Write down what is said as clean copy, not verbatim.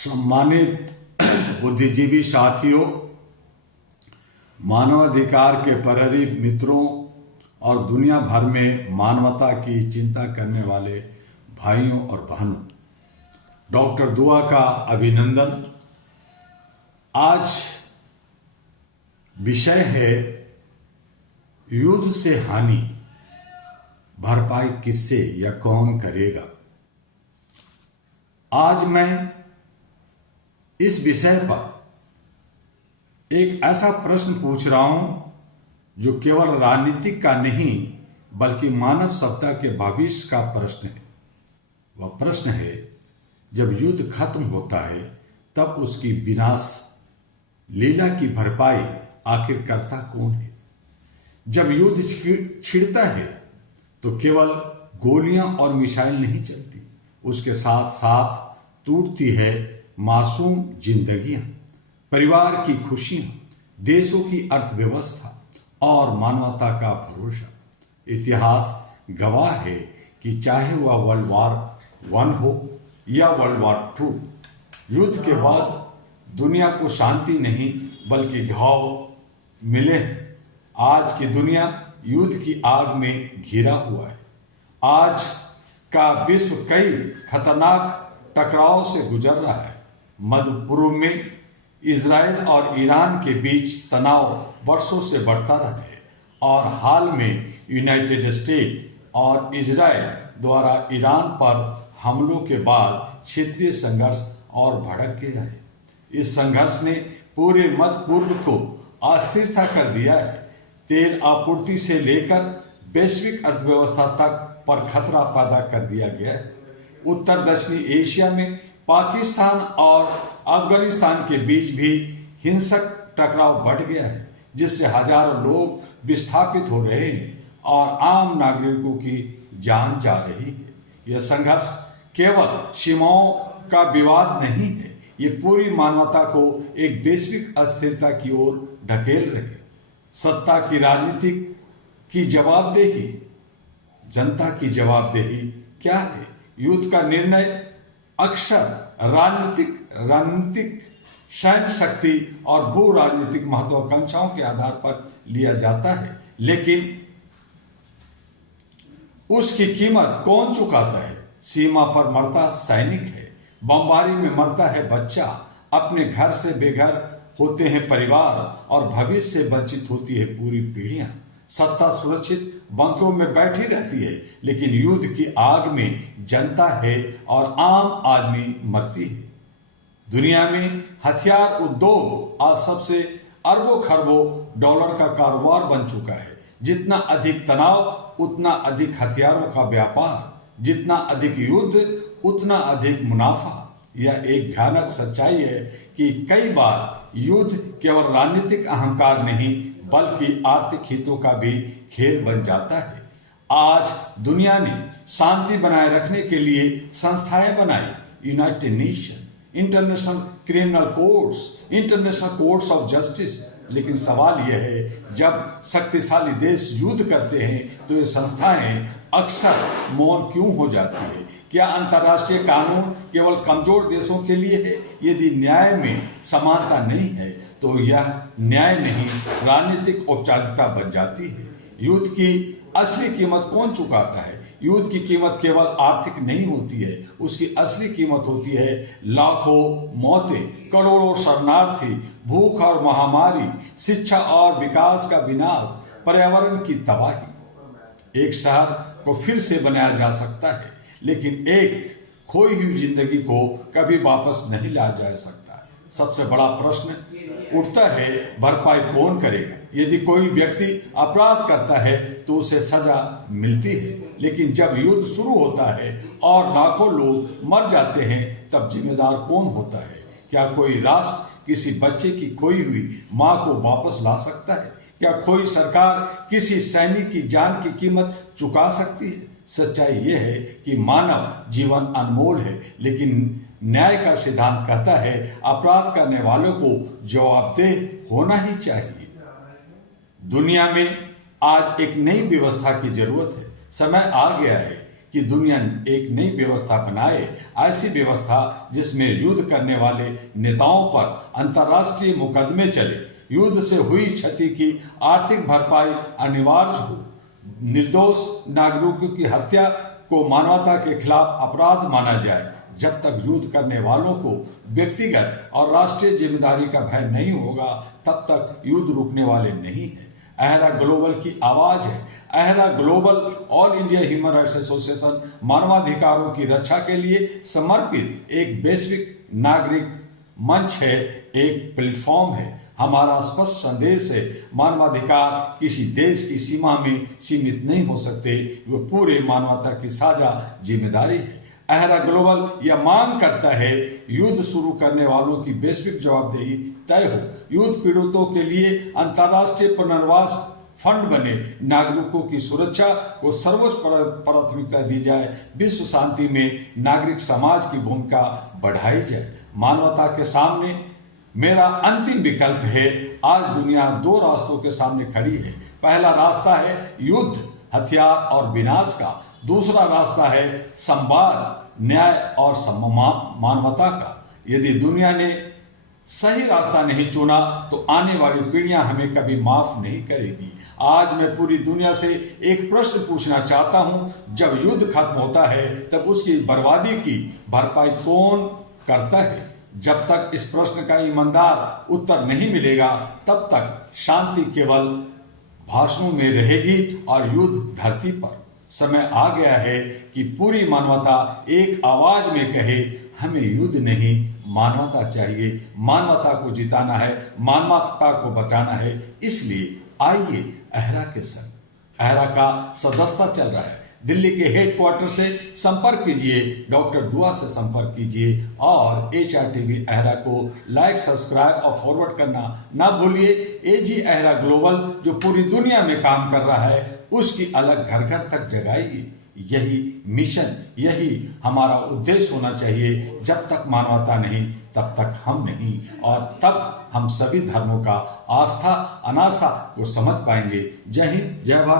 सम्मानित बुद्धिजीवी साथियों, मानवाधिकार के प्रहरी मित्रों और दुनिया भर में मानवता की चिंता करने वाले भाइयों और बहनों, डॉक्टर दुआ का अभिनंदन। आज विषय है युद्ध से हानि भरपाई किससे या कौन करेगा। आज मैं इस विषय पर एक ऐसा प्रश्न पूछ रहा हूं जो केवल राजनीतिक का नहीं बल्कि मानव सत्ता के भविष्य का प्रश्न है। वह प्रश्न है, जब युद्ध खत्म होता है तब उसकी विनाश लीला की भरपाई आखिर करता कौन है। जब युद्ध छिड़ता है तो केवल गोलियां और मिसाइल नहीं चलती, उसके साथ साथ टूटती है मासूम जिंदगियां, परिवार की खुशियां, देशों की अर्थव्यवस्था और मानवता का भरोसा। इतिहास गवाह है कि चाहे वह वर्ल्ड वॉर 1 हो या वर्ल्ड वॉर 2, युद्ध के बाद दुनिया को शांति नहीं बल्कि घाव मिले हैं। आज की दुनिया युद्ध की आग में घिरा हुआ है। आज का विश्व कई खतरनाक टकराव से गुजर रहा है। मध्य पूर्व में इजराइल और ईरान के बीच तनाव वर्षों से बढ़ता रहा है और हाल में यूनाइटेड स्टेट और इजराइल द्वारा ईरान पर हमलों के बाद क्षेत्रीय संघर्ष और भड़क गया है। इस संघर्ष ने पूरे मध्य पूर्व को अस्थिरता कर दिया है। तेल आपूर्ति से लेकर वैश्विक अर्थव्यवस्था तक पर खतरा पैदा कर दिया गया है। उत्तर दक्षिणी एशिया में पाकिस्तान और अफगानिस्तान के बीच भी हिंसक टकराव बढ़ गया है, जिससे हजारों लोग विस्थापित हो रहे हैं और आम नागरिकों की जान जा रही है। यह संघर्ष केवल सीमाओं का विवाद नहीं है, ये पूरी मानवता को एक वैश्विक अस्थिरता की ओर ढकेल रहे। सत्ता की राजनीति की जवाबदेही, जनता की जवाबदेही क्या है? युद्ध का निर्णय अक्सर राजनीतिक सैन्य शक्ति और भू राजनीतिक महत्वाकांक्षाओं के आधार पर लिया जाता है, लेकिन उसकी कीमत कौन चुकाता है? सीमा पर मरता सैनिक है, बमबारी में मरता है बच्चा, अपने घर से बेघर होते हैं परिवार और भविष्य से वंचित होती है पूरी पीढ़ियां। सत्ता सुरक्षित बंकरों में बैठी रहती है, लेकिन युद्ध की आग में जनता है और आम आदमी मरती है। दुनिया में हथियार उद्योग आज सबसे अरबों खरबों डॉलर का कारोबार बन चुका है। जितना अधिक तनाव उतना अधिक हथियारों का व्यापार, जितना अधिक युद्ध उतना अधिक मुनाफा। यह एक भयानक सच्चाई है कि कई बार युद्ध केवल राजनीतिक अहंकार नहीं बल्कि आर्थिक हितों का भी खेल बन जाता है। आज दुनिया ने शांति बनाए रखने के लिए संस्थाएं बनाई, United nation, international criminal courts, international courts of justice. लेकिन सवाल यह है, जब शक्तिशाली देश युद्ध करते हैं तो ये संस्थाएं अक्सर मौन क्यों हो जाती है? क्या अंतर्राष्ट्रीय कानून केवल कमजोर देशों के लिए है? यदि न्याय में समानता नहीं है तो यह न्याय नहीं, राजनीतिक औपचारिकता बन जाती है। युद्ध की असली कीमत कौन चुकाता है? युद्ध की कीमत केवल आर्थिक नहीं होती है, उसकी असली कीमत होती है लाखों मौतें, करोड़ों शरणार्थी, भूख और महामारी, शिक्षा और विकास का विनाश, पर्यावरण की तबाही। एक शहर को फिर से बनाया जा सकता है, लेकिन एक खोई हुई जिंदगी को कभी वापस नहीं लाया जा सकता। सबसे बड़ा प्रश्न उठता है, भरपाई कौन करेगा? यदि कोई व्यक्ति अपराध करता है तो उसे सजा मिलती है, लेकिन जब युद्ध शुरू होता है और लाखों लोग मर जाते हैं तब जिम्मेदार कौन होता है? क्या कोई राष्ट्र किसी बच्चे की खोई हुई मां को वापस ला सकता है? क्या कोई सरकार किसी सैनिक की जान की कीमत चुका सकती है? सच्चाई यह है कि मानव जीवन अनमोल है, लेकिन न्याय का सिद्धांत कहता है अपराध करने वालों को जवाबदेह होना ही चाहिए। दुनिया में आज एक नई व्यवस्था की जरूरत है। समय आ गया है कि दुनिया एक नई व्यवस्था बनाए, ऐसी व्यवस्था जिसमें युद्ध करने वाले नेताओं पर अंतर्राष्ट्रीय मुकदमे चले, युद्ध से हुई क्षति की आर्थिक भरपाई अनिवार्य हो, निर्दोष नागरिकों की हत्या को मानवता के खिलाफ अपराध माना जाए। जब तक युद्ध करने वालों को व्यक्तिगत और राष्ट्रीय जिम्मेदारी का भय नहीं होगा, तब तक युद्ध रुकने वाले नहीं है। अहरा ग्लोबल की आवाज है। अहरा global all India human rights association मानवाधिकारों की रक्षा के लिए समर्पित एक वैश्विक नागरिक मंच है, एक प्लेटफॉर्म है। हमारा स्पष्ट संदेश है, मानवाधिकार किसी देश की सीमा में सीमित नहीं हो सकते, वो पूरे मानवता की साझा जिम्मेदारी है। अहरा ग्लोबल यह मांग करता है, युद्ध शुरू करने वालों की वैश्विक जवाबदेही तय हो, युद्ध पीड़ितों के लिए अंतर्राष्ट्रीय पुनर्वास फंड बने, नागरिकों की सुरक्षा को सर्वोच्च प्राथमिकता दी जाए, विश्व शांति में नागरिक समाज की भूमिका बढ़ाई जाए। मानवता के सामने मेरा अंतिम विकल्प है। आज दुनिया दो रास्तों के सामने खड़ी है। पहला रास्ता है युद्ध, हथियार और विनाश का। दूसरा रास्ता है संवाद, न्याय और मानवता का। यदि दुनिया ने सही रास्ता नहीं चुना तो आने वाली पीढ़ियां हमें कभी माफ नहीं करेगी। आज मैं पूरी दुनिया से एक प्रश्न पूछना चाहता हूं, जब युद्ध खत्म होता है तब उसकी बर्बादी की भरपाई कौन करता है? जब तक इस प्रश्न का ईमानदार उत्तर नहीं मिलेगा, तब तक शांति केवल भाषणों में रहेगी और युद्ध धरती पर। समय आ गया है कि पूरी मानवता एक आवाज में कहे, हमें युद्ध नहीं, मानवता चाहिए। मानवता को जिताना है, मानवता को बचाना है। इसलिए आइए अहरा के संग। अहरा का सदस्यता चल रहा है। दिल्ली के हेडक्वार्टर से संपर्क कीजिए, डॉक्टर दुआ से संपर्क कीजिए और HRTV अहरा को लाइक, सब्सक्राइब और फॉरवर्ड करना ना भूलिए। AG अहरा ग्लोबल जो पूरी दुनिया में काम कर रहा है, उसकी अलग घर घर तक जगाइए। यही मिशन, यही हमारा उद्देश्य होना चाहिए। जब तक मानवता नहीं, तब तक हम नहीं, और तब हम सभी धर्मों का आस्था अनास्था को समझ पाएंगे। जय हिंद, जय भारत।